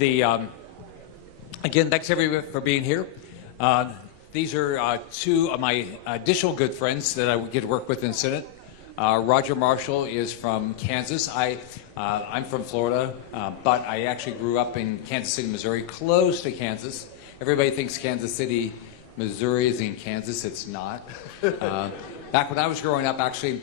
Again, thanks everyone for being here. These are two of my additional good friends that I get to work with in Senate. Roger Marshall is from Kansas. I'm from Florida, but I actually grew up in Kansas City, Missouri, close to Kansas. Everybody thinks Kansas City, Missouri is in Kansas. It's not. Back when I was growing up, actually,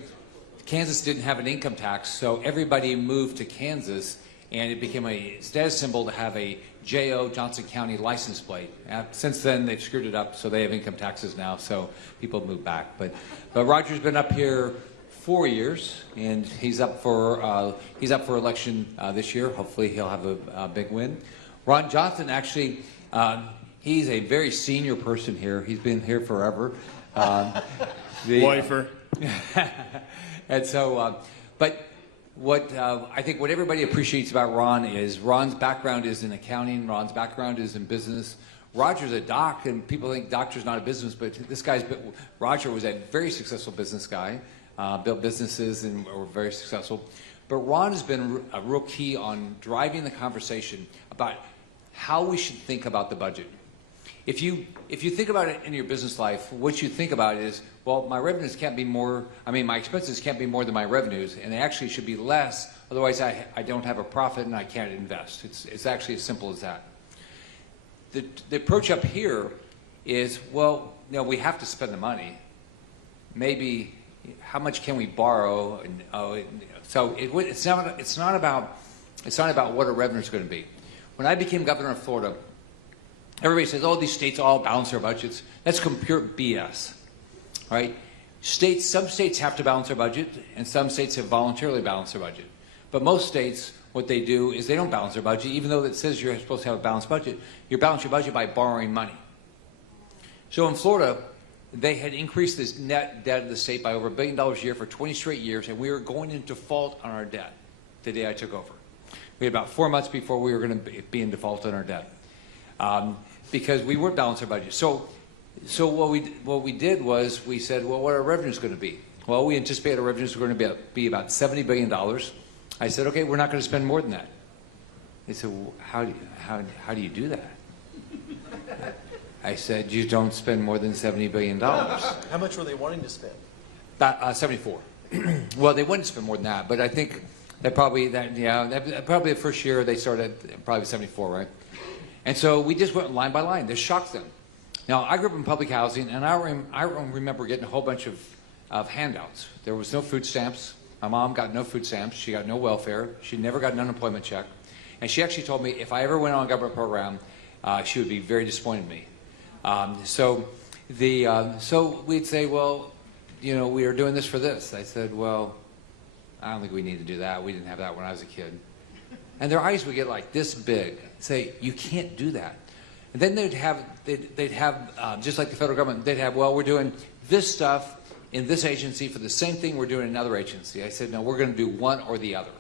Kansas didn't have an income tax, so everybody moved to Kansas, and it became a status symbol to have a J.O. Johnson County license plate. Since then, they've screwed it up, so they have income taxes now, so people move back. But Roger's been up here 4 years, and he's up for election this year. Hopefully, he'll have a big win. Ron Johnson, actually, he's a very senior person here. He's been here forever. Wifer. And so, but what I think what everybody appreciates about Ron is Ron's background is in accounting. Ron's background is in business. Roger's a doc, and people think doctor's not a business, but Roger was a very successful business guy, built businesses and were very successful. But Ron has been a real key on driving the conversation about how we should think about the budget. If you think about it in your business life, what you think about is, well, my revenues can't be more, my expenses can't be more than my revenues, and they actually should be less, otherwise I don't have a profit and I can't invest. It's actually as simple as that. The approach up here is, well, we have to spend the money. Maybe how much can we borrow? And, so it's not about what our revenue is going to be. When I became governor of Florida, everybody says, oh, these states all balance their budgets. That's pure BS, right? Some states have to balance their budget, and some states have voluntarily balanced their budget. But most states, what they do is they don't balance their budget, even though it says you're supposed to have a balanced budget. You balance your budget by borrowing money. So in Florida, they had increased this net debt of the state by over $1 billion a year for 20 straight years, and we were going into default on our debt the day I took over. We had about 4 months before we were going to be in default on our debt. Because we weren't balancing our budget. So what we did was we said, well, what are our revenues going to be? Well, we anticipated our revenues were going to be about $70 billion. I said, okay, we're not going to spend more than that. They said, well, how do you do that? I said, you don't spend more than $70 billion. How much were they wanting to spend? About 74. Well, they wouldn't spend more than that, but I think probably the first year they started at probably 74, right? And so we just went line by line. This shocked them. Now, I grew up in public housing, and I remember getting a whole bunch of handouts. There was no food stamps. My mom got no food stamps. She got no welfare. She never got an unemployment check. And she actually told me if I ever went on a government program, she would be very disappointed in me. So we'd say, well, we are doing this for this. I said, well, I don't think we need to do that. We didn't have that when I was a kid. And their eyes would get like this big. Say, you can't do that. And then they'd have just like the federal government, they'd have, well, we're doing this stuff in this agency for the same thing we're doing in another agency. I said, no, we're going to do one or the other.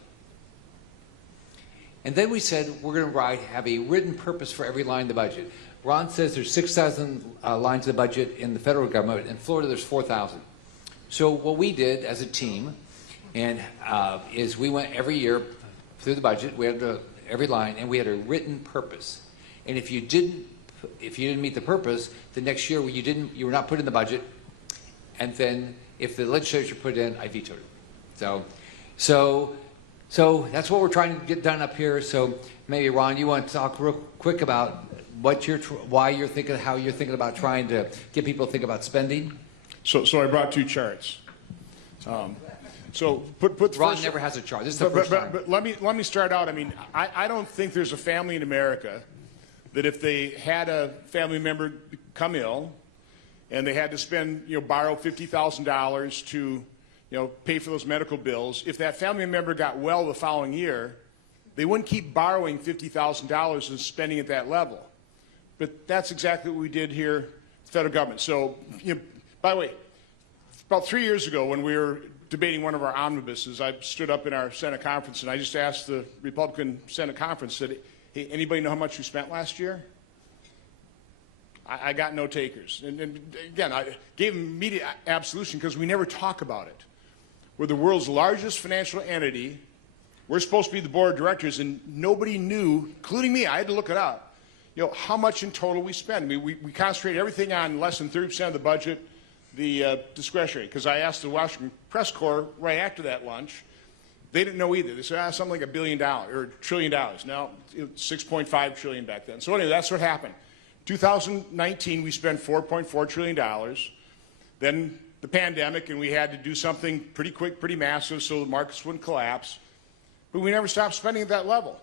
And then we said, we're going to have a written purpose for every line of the budget. Ron says there's 6,000 lines of the budget in the federal government. In Florida, there's 4,000. So what we did as a team is we went every year through the budget. We had every line, and we had a written purpose. And if you didn't meet the purpose, the next year you were not put in the budget. And then if the legislature put it in, I vetoed it. So that's what we're trying to get done up here. So maybe Ron, you want to talk real quick about how you're thinking about trying to get people to think about spending. So I brought two charts. So put Ron never has a chart. This is the first time. But let me start out. I don't think there's a family in America that if they had a family member become ill and they had to borrow $50,000 to pay for those medical bills, if that family member got well the following year, they wouldn't keep borrowing $50,000 and spending at that level. But that's exactly what we did here at the federal government. So, by the way, about 3 years ago when we were debating one of our omnibuses, I stood up in our Senate conference and I just asked the Republican Senate conference, said, hey, anybody know how much we spent last year? I got no takers. And again, I gave them immediate absolution because we never talk about it. We're the world's largest financial entity. we're supposed to be the board of directors, and nobody knew, including me, I had to look it up, how much in total we spend. I mean, we concentrate everything on less than 30% of the budget, the discretionary, because I asked the Washington Press Corps right after that lunch. They didn't know either. They said, something like $1 billion or $1 trillion. Now, it was 6.5 trillion back then. So anyway, that's what happened. 2019, we spent $4.4 trillion. Then the pandemic, and we had to do something pretty quick, pretty massive, so the markets wouldn't collapse. But we never stopped spending at that level.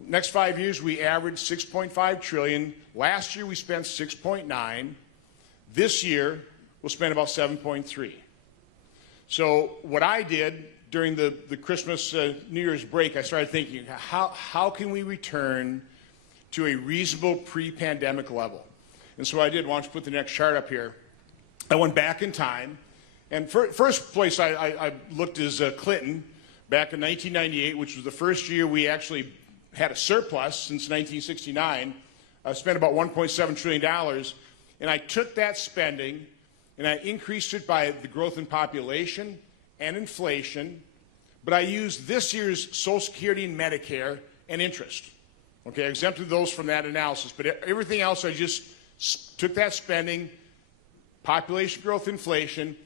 Next 5 years, we averaged 6.5 trillion. Last year, we spent 6.9. This year, we'll spend about 7.3. So what I did during the Christmas, New Year's break, I started thinking, how can we return to a reasonable pre-pandemic level? And so what I did, why don't you put the next chart up here? I went back in time, and first place I looked is Clinton, back in 1998, which was the first year we actually had a surplus since 1969, spent about $1.7 trillion, and I took that spending and I increased it by the growth in population and inflation, but I used this year's Social Security and Medicare and interest. Okay, I exempted those from that analysis, but everything else I just took that spending, population growth, inflation,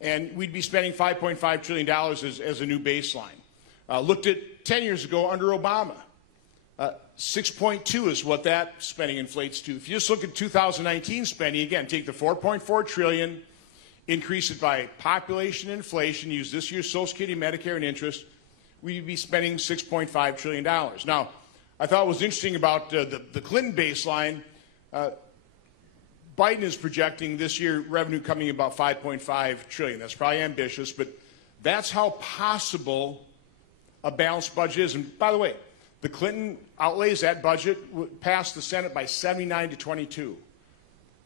and we'd be spending $5.5 trillion as a new baseline. Looked at 10 years ago under Obama. 6.2 is what that spending inflates to. If you just look at 2019 spending, again, take the 4.4 trillion, increase it by population and inflation, use this year's Social Security, Medicare, and interest, we'd be spending $6.5 trillion. Now, I thought what was interesting about the Clinton baseline, Biden is projecting this year revenue coming in about 5.5 trillion. That's probably ambitious, but that's how possible a balanced budget is. And by the way, the Clinton outlays that budget passed the Senate by 79 to 22.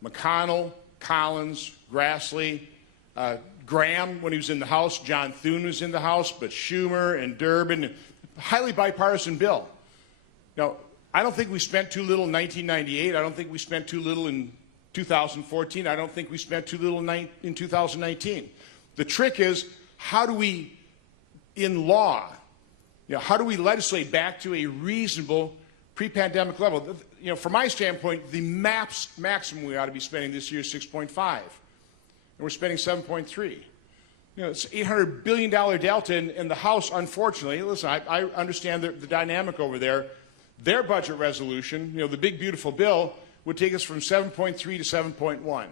McConnell, Collins, Grassley, Graham when he was in the House, John Thune was in the House, but Schumer and Durbin, highly bipartisan bill. Now, I don't think we spent too little in 1998. I don't think we spent too little in 2014. I don't think we spent too little in 2019. The trick is, how do we, in law, how do we legislate back to a reasonable pre-pandemic level? From my standpoint, the maximum we ought to be spending this year is 6.5, and we're spending 7.3. It's $800 billion delta, and the House, unfortunately, listen, I understand the dynamic over there. Their budget resolution, the big beautiful bill, would take us from 7.3 to 7.1.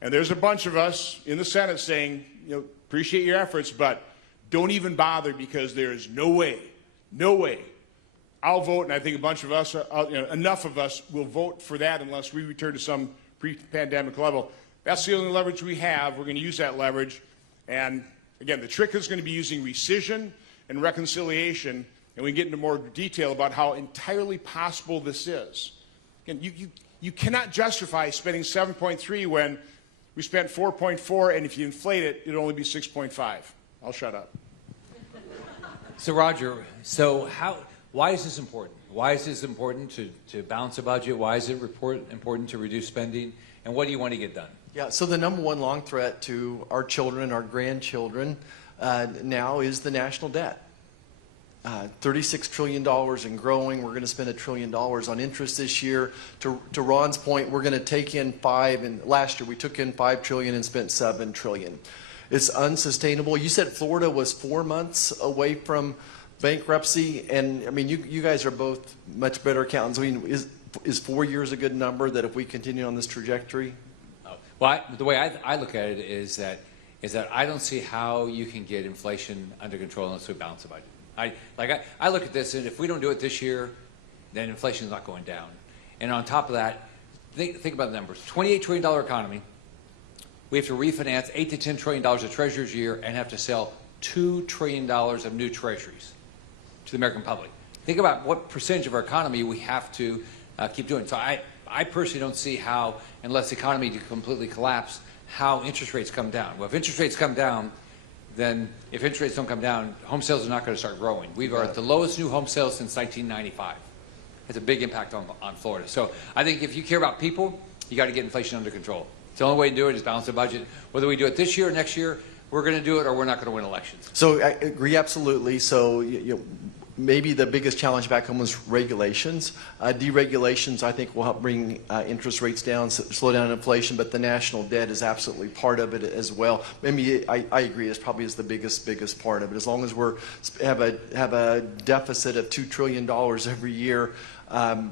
And there's a bunch of us in the Senate saying, appreciate your efforts, but don't even bother, because there is no way, I'll vote, and I think a bunch of us, enough of us will vote for that unless we return to some pre-pandemic level. That's the only leverage we have. We're going to use that leverage. And again, the trick is going to be using rescission and reconciliation, and we can get into more detail about how entirely possible this is. Again, you cannot justify spending 7.3 when we spent 4.4, and if you inflate it, it'll only be 6.5. I'll shut up. So Roger, why is this important? Why is this important to balance a budget? Why is it important to reduce spending? And what do you want to get done? Yeah, so the number one long threat to our children, our grandchildren, now is the national debt. $36 trillion and growing. We're going to spend $1 trillion on interest this year. To Ron's point, we're going to take in and last year we took in $5 trillion and spent $7 trillion. It's unsustainable. You said Florida was 4 months away from bankruptcy, and I mean, you guys are both much better accountants. I mean, is 4 years a good number, that if we continue on this trajectory? Well, the way I look at it is that I don't see how you can get inflation under control unless we balance the budget. I look at this, and if we don't do it this year, then inflation is not going down. And on top of that, think about the numbers. $28 trillion economy. We have to refinance $8 to $10 trillion of treasuries a year and have to sell $2 trillion of new treasuries to the American public. Think about what percentage of our economy we have to keep doing. So I personally don't see how, unless the economy completely collapse, how interest rates come down. Well, if interest rates come down, then if interest rates don't come down, home sales are not going to start growing. We are at the lowest new home sales since 1995. It's a big impact on Florida. So I think if you care about people, you got to get inflation under control. The only way to do it is balance the budget. Whether we do it this year or next year, we're going to do it or we're not going to win elections. So I agree absolutely. So maybe the biggest challenge back home was regulations. Deregulations, I think, will help bring interest rates down, slow down inflation, but the national debt is absolutely part of it as well. Maybe I agree, it probably is the biggest part of it. As long as we have a deficit of $2 trillion every year,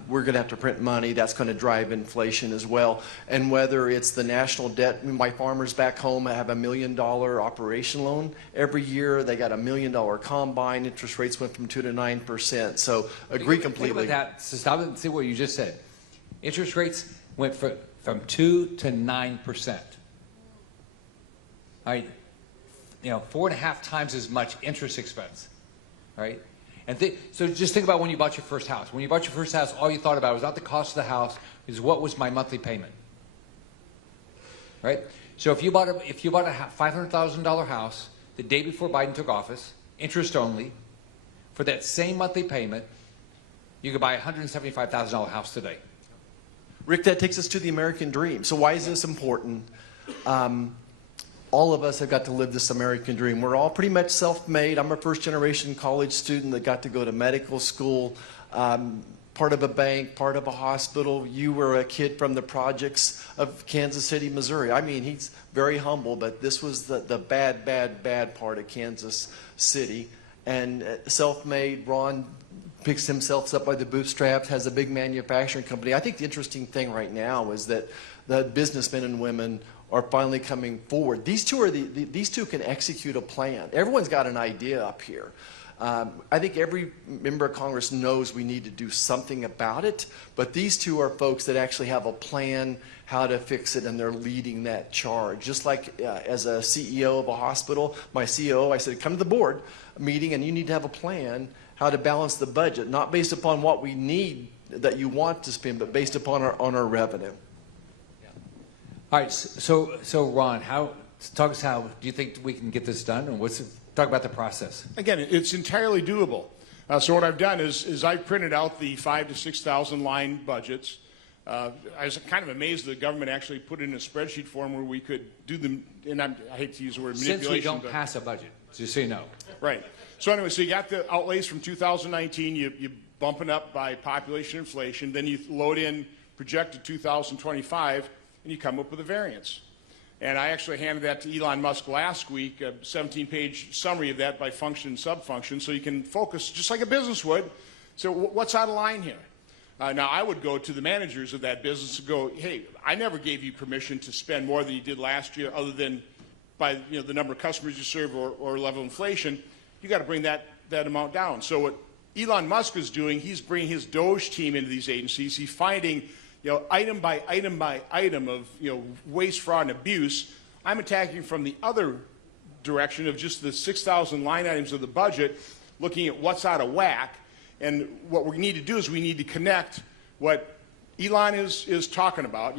we're going to have to print money. That's going to drive inflation as well. And whether it's the national debt, my farmers back home have $1 million operation loan every year. They got $1 million combine. Interest rates went from 2 to 9%. So agree completely. Think about that. So stop and see what you just said. Interest rates went from 2 to 9%. All right, 4.5 times as much interest expense. All right. And so just think about when you bought your first house. When you bought your first house, all you thought about was not the cost of the house, is what was my monthly payment. Right? So if you bought a $500,000 house the day before Biden took office, interest only, for that same monthly payment, you could buy a $175,000 house today. Rick, that takes us to the American dream. So why is this important? All of us have got to live this American dream. We're all pretty much self-made. I'm a first-generation college student that got to go to medical school, part of a bank, part of a hospital. You were a kid from the projects of Kansas City, Missouri. I mean, he's very humble, but this was the bad part of Kansas City. And self-made, Ron picks himself up by the bootstraps, has a big manufacturing company. I think the interesting thing right now is that the businessmen and women are finally coming forward. These two can execute a plan. Everyone's got an idea up here. I think every member of Congress knows we need to do something about it, but these two are folks that actually have a plan how to fix it, and they're leading that charge. Just like as a CEO of a hospital, my CEO, I said, come to the board meeting and you need to have a plan how to balance the budget, not based upon what we need that you want to spend, but based upon our revenue. All right, so Ron, talk us how do you think we can get this done, and talk about the process. Again, it's entirely doable. So what I've done is I've printed out the 5,000 to 6,000 line budgets. I was kind of amazed the government actually put it in a spreadsheet form where we could do them, and I hate to use the word manipulation. Since we don't pass a budget, just so you know. Right. So anyway, so you got the outlays from 2019, you bump it up by population inflation, then you load in projected 2025, and you come up with a variance. And I actually handed that to Elon Musk last week, a 17-page summary of that by function and subfunction, so you can focus just like a business would. So what's out of line here? Now, I would go to the managers of that business and go, hey, I never gave you permission to spend more than you did last year, other than by the number of customers you serve or level of inflation. You got to bring that amount down. So what Elon Musk is doing, he's bringing his Doge team into these agencies. He's finding item by item of waste, fraud, and abuse. I'm attacking from the other direction of just the 6,000 line items of the budget, looking at what's out of whack. And what we need to do is we need to connect what Elon is talking about,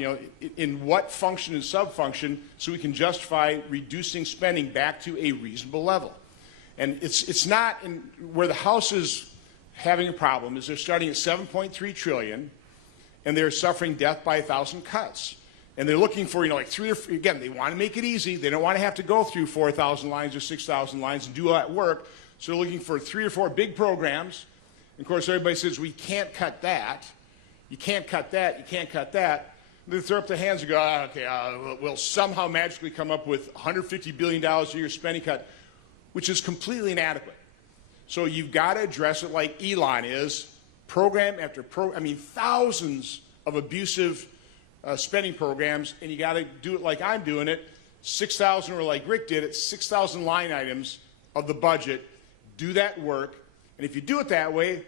in what function and subfunction, so we can justify reducing spending back to a reasonable level. And it's not where the House is having a problem is they're starting at $7.3 trillion. And they're suffering death by 1,000 cuts. And they're looking for, like 3 or 4, again, they want to make it easy. They don't want to have to go through 4,000 lines or 6,000 lines and do all that work. So they're looking for 3 or 4 big programs. And of course, everybody says, we can't cut that. You can't cut that. You can't cut that. And they throw up their hands and go, we'll somehow magically come up with $150 billion a year spending cut, which is completely inadequate. So you've got to address it like Elon is. Program after program, thousands of abusive spending programs, and you got to do it like I'm doing it. 6,000, or like Rick did it, 6,000 line items of the budget. Do that work, and if you do it that way,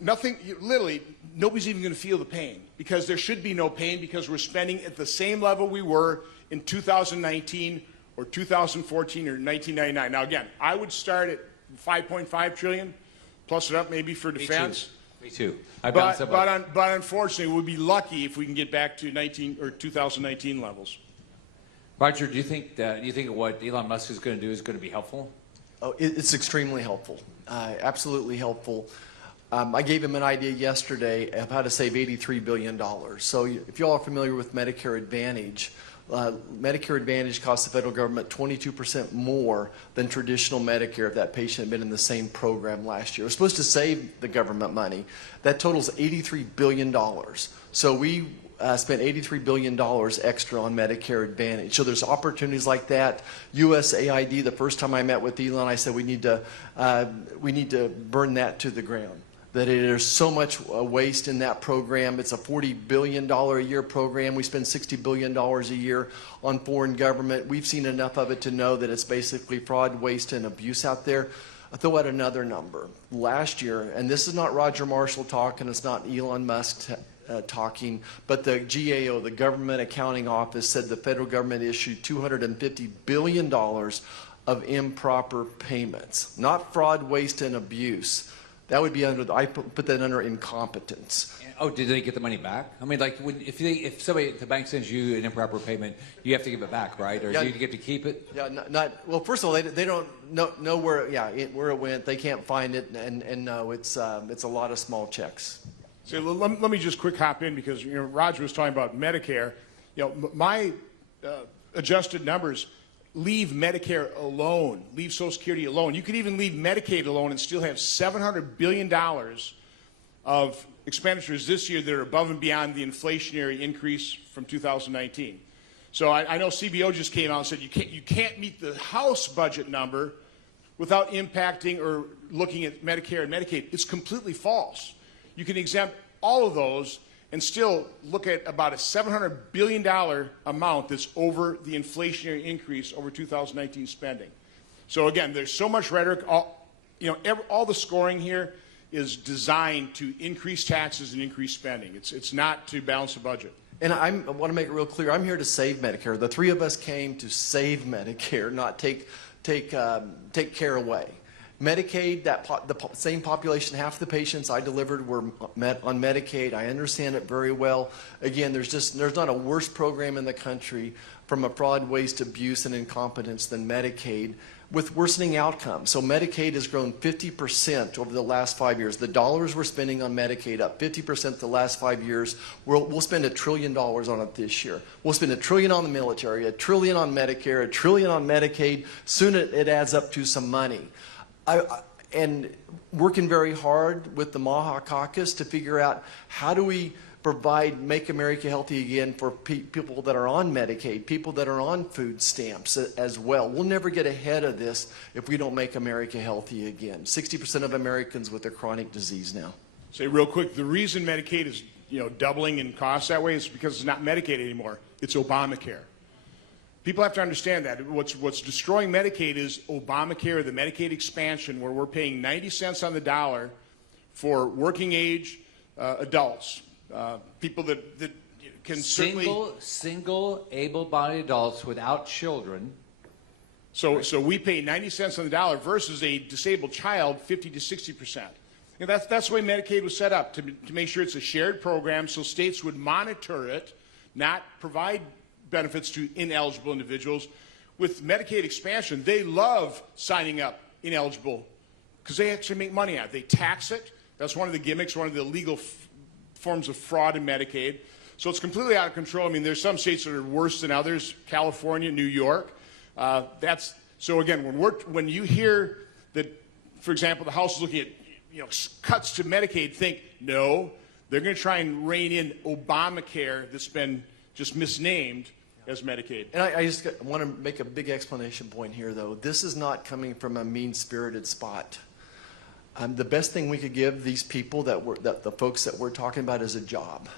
literally, nobody's even going to feel the pain, because there should be no pain, because we're spending at the same level we were in 2019 or 2014 or 1999. Now again, I would start at 5.5 trillion, plus it up maybe for defense. Me too. But unfortunately, we'll be lucky if we can get back to 2019 levels. Roger, do you think what Elon Musk is going to do is going to be helpful? Oh, it's extremely helpful. Absolutely helpful. I gave him an idea yesterday of how to save $83 billion. So if you all are familiar with Medicare Advantage, Medicare Advantage costs the federal government 22% more than traditional Medicare if that patient had been in the same program last year. It was supposed to save the government money. That totals $83 billion. So we spent $83 billion extra on Medicare Advantage. So there's opportunities like that. USAID, the first time I met with Elon, I said we need to burn that to the ground. That there's so much waste in that program. It's a $40 billion a year program. We spend $60 billion a year on foreign government. We've seen enough of it to know that it's basically fraud, waste, and abuse out there. I'll throw out another number. Last year, and this is not Roger Marshall talking, it's not Elon Musk talking, but the GAO, the Government Accounting Office, said the federal government issued $250 billion of improper payments. Not fraud, waste, and abuse. That would be under, I put that under incompetence. Oh, did they get the money back? I mean, like, if somebody at the bank sends you an improper payment, you have to give it back, right? Or do you get to keep it? Yeah, well, first of all, they don't know where, where it went. They can't find it, and no, it's a lot of small checks. So let me just quick hop in because Roger was talking about Medicare. My adjusted numbers leave Medicare alone, leave Social Security alone. You could even leave Medicaid alone and still have $700 billion of expenditures this year that are above and beyond the inflationary increase from 2019. So I know CBO just came out and said you can't meet the House budget number without impacting or looking at Medicare and Medicaid. It's completely false. You can exempt all of those and still look at about a $700 billion amount that's over the inflationary increase over 2019 spending. So again, there's so much rhetoric. All the scoring here is designed to increase taxes and increase spending. It's not to balance the budget. And I want to make it real clear, I'm here to save Medicare. The three of us came to save Medicare, not take care away. Medicaid, the same population, half the patients I delivered were on Medicaid. I understand it very well. Again, there's not a worse program in the country from a fraud, waste, abuse, and incompetence than Medicaid with worsening outcomes. So Medicaid has grown 50% over the last 5 years. The dollars we're spending on Medicaid up 50% the last 5 years. We'll spend $1 trillion on it this year. We'll spend $1 trillion on the military, $1 trillion on Medicare, $1 trillion on Medicaid. Soon it adds up to some money. And working very hard with the Maha Caucus to figure out how do we provide Make America Healthy again for people that are on Medicaid, people that are on food stamps as well. We'll never get ahead of this if we don't make America healthy again. 60% of Americans with a chronic disease now. Say real quick, the reason Medicaid is doubling in cost that way is because it's not Medicaid anymore. It's Obamacare. People have to understand that. What's destroying Medicaid is Obamacare, the Medicaid expansion, where we're paying 90 cents on the dollar for working age adults, people that can single able-bodied adults without children. So we pay 90 cents on the dollar versus a disabled child 50 to 60%. That's the way Medicaid was set up, to make sure it's a shared program so states would monitor it, not provide benefits to ineligible individuals. With Medicaid expansion, they love signing up ineligible because they actually make money out of it. They tax it. That's one of the gimmicks, one of the legal forms of fraud in Medicaid. So it's completely out of control. I mean, there's some states that are worse than others, California, New York. So again, when you hear that, for example, the House is looking at cuts to Medicaid, think, no, they're going to try and rein in Obamacare that's been just misnamed as Medicaid. And I just want to make a big explanation point here, though. This is not coming from a mean-spirited spot. The best thing we could give these people that the folks that we're talking about is a job.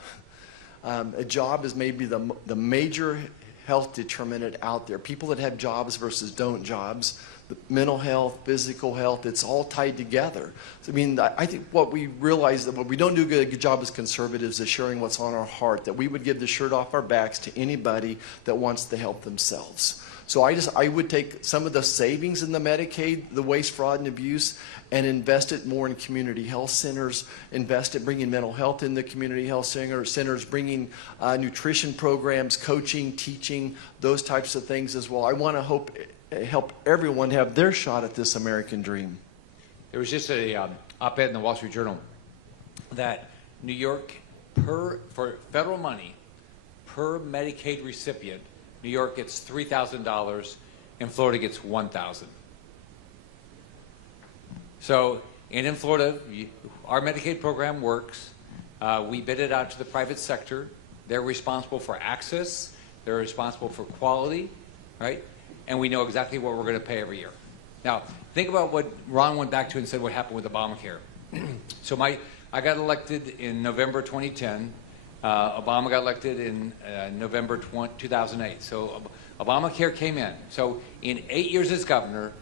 A job is maybe the major health determinant out there. People that have jobs versus don't jobs. Mental health, physical health, it's all tied together. So, I mean, I think what we realize that what we don't do a good job as conservatives is sharing what's on our heart, that we would give the shirt off our backs to anybody that wants to help themselves. So I would take some of the savings in the Medicaid, the waste, fraud, and abuse, and invest it more in community health centers, invest it bringing mental health in the community health centers, bringing nutrition programs, coaching, teaching, those types of things as well. I want to help everyone have their shot at this American dream. There was just a op-ed in the Wall Street Journal that New York, for federal money, per Medicaid recipient, New York gets $3,000, and Florida gets $1,000. So, and in Florida, our Medicaid program works. We bid it out to the private sector. They're responsible for access. They're responsible for quality, right? And we know exactly what we're going to pay every year. Now, think about what Ron went back to and said what happened with Obamacare. So I got elected in November 2010. Obama got elected in November 2008. So Obamacare came in. So in 8 years as governor,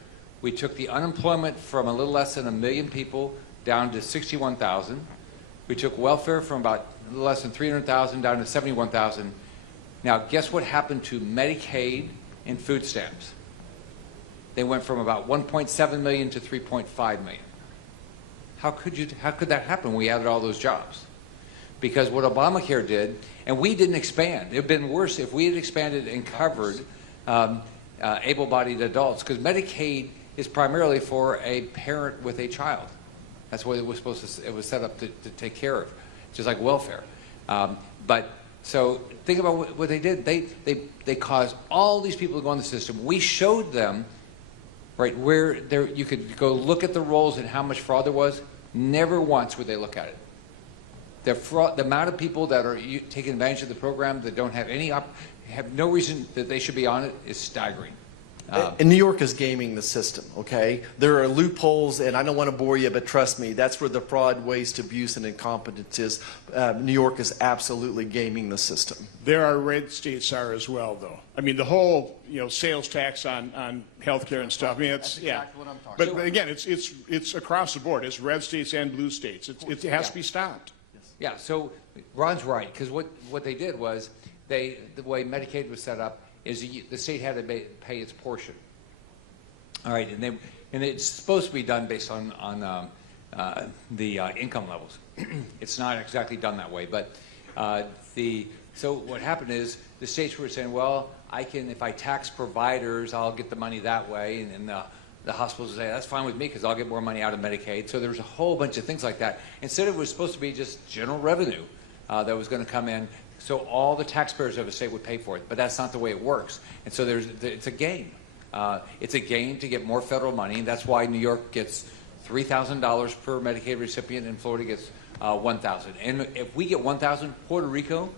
we took the unemployment from a little less than 1 million people down to 61,000. We took welfare from about a little less than 300,000 down to 71,000. Now, guess what happened to Medicaid and food stamps? They went from about 1.7 million to 3.5 million. How could that happen when we added all those jobs? Because what Obamacare did, and we didn't expand. It would have been worse if we had expanded and covered able-bodied adults, because Medicaid is primarily for a parent with a child. That's what it was it was set up to take care of, just like welfare. So think about what they did. They caused all these people to go in the system. We showed them, right, where you could go look at the rolls and how much fraud there was. Never once would they look at it. The amount of people that are taking advantage of the program that don't have have no reason that they should be on it is staggering. And New York is gaming the system, okay? There are loopholes, and I don't want to bore you, but trust me, that's where the fraud, waste, abuse, and incompetence is. New York is absolutely gaming the system. There are red states are as well, though. I mean, the whole sales tax on healthcare and stuff. I mean, it's exactly what I'm talking But again, it's across the board. It's red states and blue states. It has to be stopped. Yeah. So Ron's right, because what they did was the way Medicaid was set up is the state had to pay its portion. All right, and it's supposed to be done based on the income levels. It's not exactly done that way, but so what happened is the states were saying, well, if I tax providers, I'll get the money that way, and the hospitals say that's fine with me because I'll get more money out of Medicaid. So there was a whole bunch of things like that. Instead, it was supposed to be just general revenue that was going to come in. So all the taxpayers of a state would pay for it, but that's not the way it works. And so it's a game. It's a game to get more federal money, and that's why New York gets $3,000 per Medicaid recipient, and Florida gets $1,000. And if we get $1,000, Puerto Rico,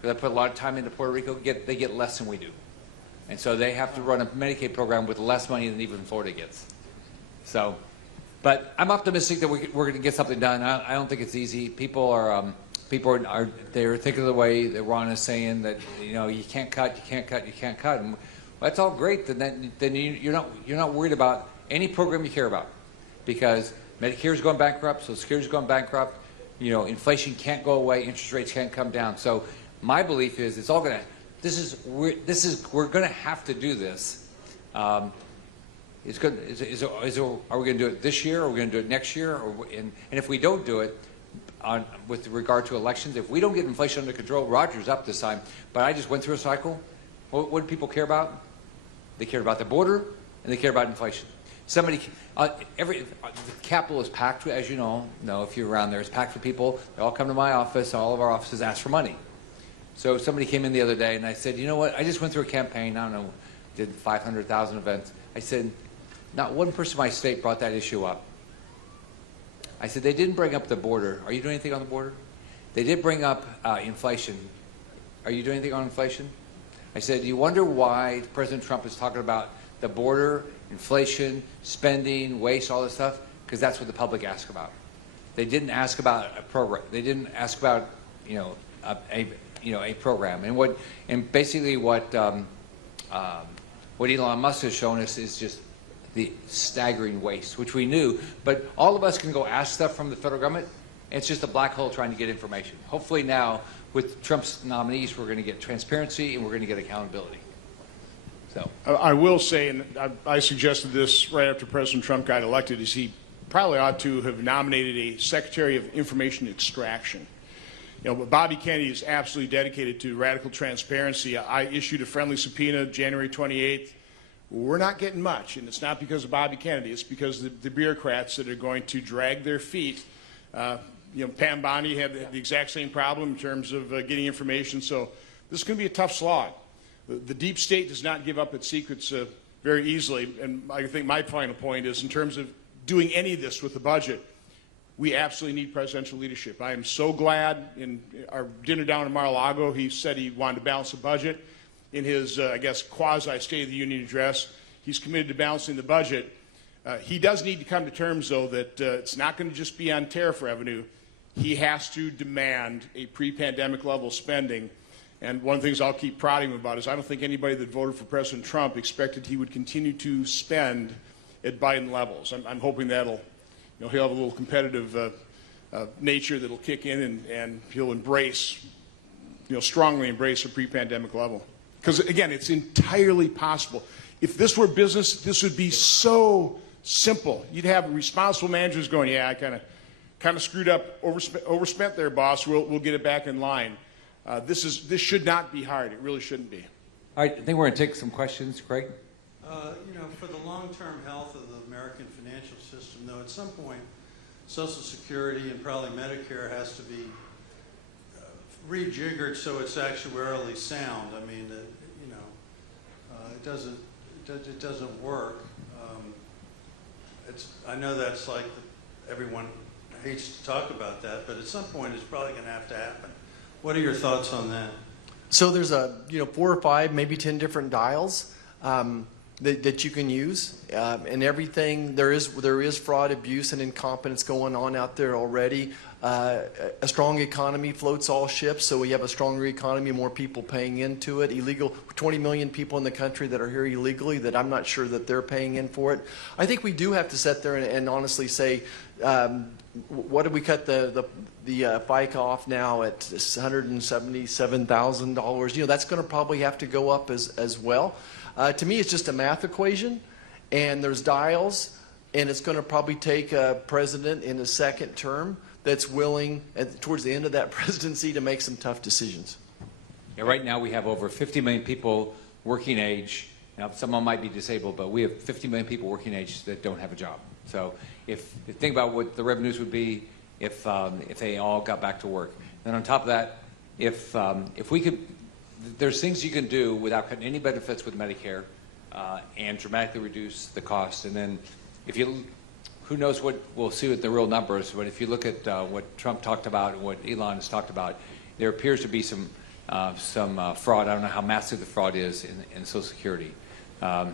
because I put a lot of time into Puerto Rico, they get less than we do, and so they have to run a Medicaid program with less money than even Florida gets. So, but I'm optimistic that we're going to get something done. I don't think it's easy. People are they're thinking the way that Ron is saying that you can't cut, and that's all great. Then you're not worried about any program you care about, because Medicare's going bankrupt, Social Security's going bankrupt. Inflation can't go away, interest rates can't come down. So my belief is it's all going to. We're going to have to do this. Are we going to do it this year? Or are we going to do it next year? And if we don't do it, with regard to elections, if we don't get inflation under control, Roger's up this time. But I just went through a cycle. What do people care about? They care about the border, and they care about inflation. The Capitol is packed, as you know if you're around there, it's packed with people. They all come to my office. All of our offices ask for money. So somebody came in the other day, and I said, you know what? I just went through a campaign. I don't know, did 500,000 events. I said, not one person in my state brought that issue up. I said, they didn't bring up the border. Are you doing anything on the border? They did bring up inflation. Are you doing anything on inflation? I said, do you wonder why President Trump is talking about the border, inflation, spending, waste, all this stuff? Because that's what the public asked about. They didn't ask about a program. They didn't ask about a program. And basically what Elon Musk has shown us is just the staggering waste, which we knew, but all of us can go ask stuff from the federal government, and it's just a black hole trying to get information. Hopefully now, with Trump's nominees, we're going to get transparency and we're going to get accountability. So I will say, and I suggested this right after President Trump got elected, is he probably ought to have nominated a Secretary of Information Extraction. Bobby Kennedy is absolutely dedicated to radical transparency. I issued a friendly subpoena January 28th. We're not getting much, and it's not because of Bobby Kennedy. It's because of the bureaucrats that are going to drag their feet. Pam Bondi had the exact same problem in terms of getting information. So this is going to be a tough slog. The deep state does not give up its secrets very easily, and I think my final point is in terms of doing any of this with the budget, we absolutely need presidential leadership. I am so glad in our dinner down in Mar-a-Lago, he said he wanted to balance the budget. In his, I guess, quasi-State of the Union address, he's committed to balancing the budget. He does need to come to terms, though, that it's not going to just be on tariff revenue. He has to demand a pre-pandemic level spending. And one of the things I'll keep prodding him about is I don't think anybody that voted for President Trump expected he would continue to spend at Biden levels. I'm hoping that'll, he'll have a little competitive nature that'll kick in and he'll embrace, strongly embrace a pre-pandemic level. Because again, it's entirely possible. If this were business, this would be so simple. You'd have responsible managers going, yeah, I kind of screwed up, overspent there, boss. We'll get it back in line. This should not be hard. It really shouldn't be. All right, I think we're going to take some questions. Craig? For the long-term health of the American financial system, though, at some point, Social Security and probably Medicare has to be rejiggered so it's actuarially sound. I mean, it doesn't work. I know that's like everyone hates to talk about that, but at some point it's probably going to have to happen. What are your thoughts on that? So there's 4 or 5, maybe 10 different dials that you can use, and everything. There is fraud, abuse, and incompetence going on out there already. A strong economy floats all ships, so we have a stronger economy, more people paying into it. 20 million people in the country that are here illegally that I'm not sure that they're paying in for it. I think we do have to sit there and honestly say, what did we cut the FICA off now at $177,000? That's going to probably have to go up as well. To me, it's just a math equation, and there's dials, and it's going to probably take a president in his second term that's willing, towards the end of that presidency, to make some tough decisions. Yeah, right now we have over 50 million people working age. Now, someone might be disabled, but we have 50 million people working age that don't have a job. So if you think about what the revenues would be if they all got back to work. And on top of that, if we could, there's things you can do without cutting any benefits with Medicare and dramatically reduce the cost. And then who knows what we'll see with the real numbers, but if you look at what Trump talked about and what Elon has talked about, there appears to be some fraud. I don't know how massive the fraud is in Social Security. I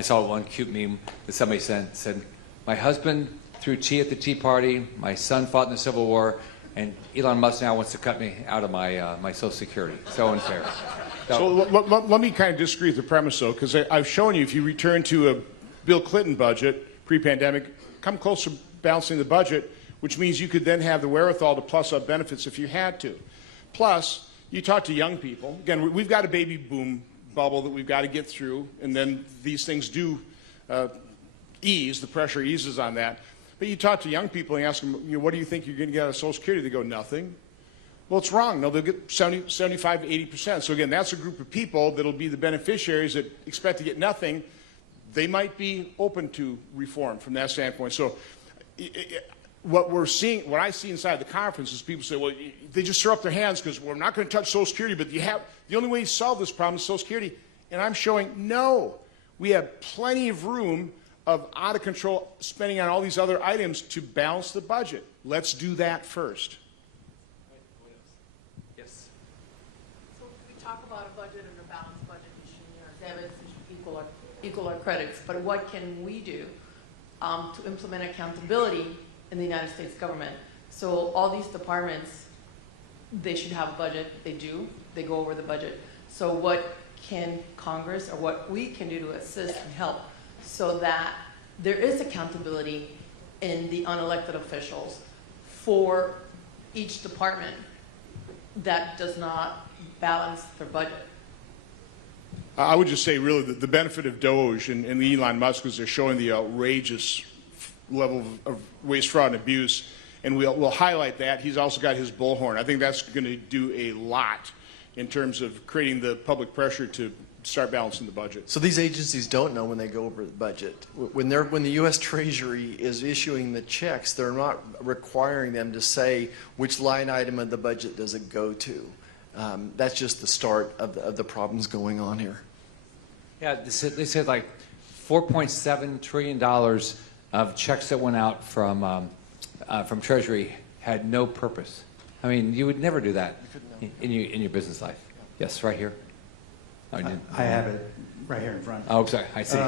saw one cute meme that somebody said, my husband threw tea at the Tea Party, my son fought in the Civil War, and Elon Musk now wants to cut me out of my Social Security. So unfair. So let me kind of disagree with the premise, though, because I've shown you if you return to a Bill Clinton budget, pre-pandemic, come close to balancing the budget, which means you could then have the wherewithal to plus up benefits if you had to. Plus, you talk to young people. Again, we've got a baby boom bubble that we've got to get through, and then these things do ease. The pressure eases on that. But you talk to young people and ask them, what do you think you're going to get out of Social Security? They go, nothing. Well, it's wrong. No, they'll get 75 to 80%. So again, that's a group of people that'll be the beneficiaries that expect to get nothing. They might be open to reform from that standpoint. So what I see inside the conference is people say, well, they just throw up their hands because we're not going to touch Social Security, but the only way you solve this problem is Social Security. And I'm showing, no, we have plenty of room of out-of-control spending on all these other items to balance the budget. Let's do that first. Yes. So we talk about a budget and a balanced budget, debits equal our credits, but what can we do to implement accountability in the United States government? So all these departments, they should have a budget. They do. They go over the budget. So what can Congress or what we can do to assist and help so that there is accountability in the unelected officials for each department that does not balance their budget? I would just say, really, the benefit of Doge and Elon Musk is they're showing the outrageous level of waste, fraud, and abuse, and we'll highlight that. He's also got his bullhorn. I think that's going to do a lot in terms of creating the public pressure to start balancing the budget. So these agencies don't know when they go over the budget. When the U.S. Treasury is issuing the checks, they're not requiring them to say which line item of the budget does it go to. That's just the start of the problems going on here. Yeah, they said like $4.7 trillion of checks that went out from Treasury had no purpose. I mean, you would never do that in your business life. Yes, right here. Oh, I have it right here in front. Oh, sorry, I see.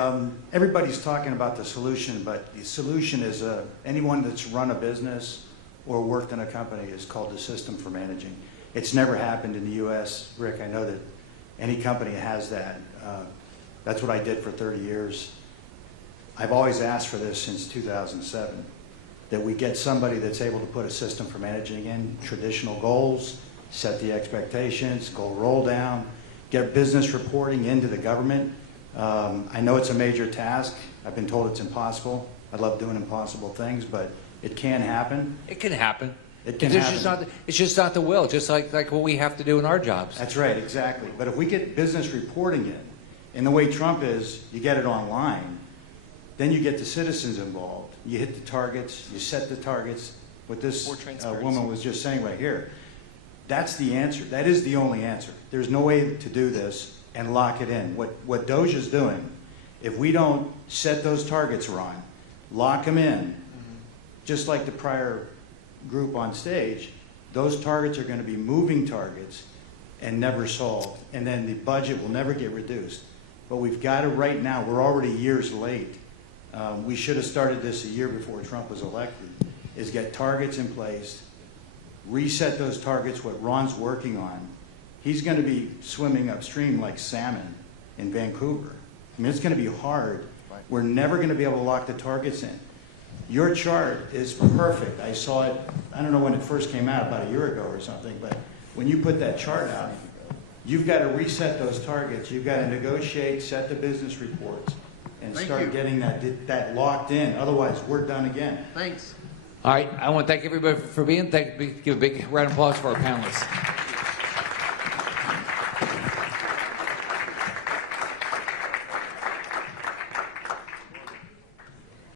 Everybody's talking about the solution, but the solution is anyone that's run a business or worked in a company is called the system for managing. It's never happened in the U.S. Rick, I know that any company has that. That's what I did for 30 years. I've always asked for this since 2007, that we get somebody that's able to put a system for managing in, traditional goals, set the expectations, goal roll down, get business reporting into the government. I know it's a major task. I've been told it's impossible. I love doing impossible things, but it can happen. It can happen. It can happen. It's just not the will, just like what we have to do in our jobs. That's right, exactly. But if we get business reporting in, and the way Trump is, you get it online, then you get the citizens involved. You hit the targets, you set the targets. What this woman was just saying right here, that's the answer. That is the only answer. There's no way to do this and lock it in. What Doge is doing, if we don't set those targets, Ron, lock them in, just like the prior group on stage, those targets are going to be moving targets and never solved. And then the budget will never get reduced. But we've got to right now, we're already years late. We should have started this a year before Trump was elected, is get targets in place, reset those targets, what Ron's working on. He's going to be swimming upstream like salmon in Vancouver. I mean, it's going to be hard. Right. We're never going to be able to lock the targets in. Your chart is perfect. I saw it, I don't know when it first came out, about a year ago or something, but when you put that chart out, you've got to reset those targets. You've got to negotiate, set the business reports, and start getting that locked in. Otherwise, we're done again. Thanks. All right, I want to thank everybody for being. Give a big round of applause for our panelists.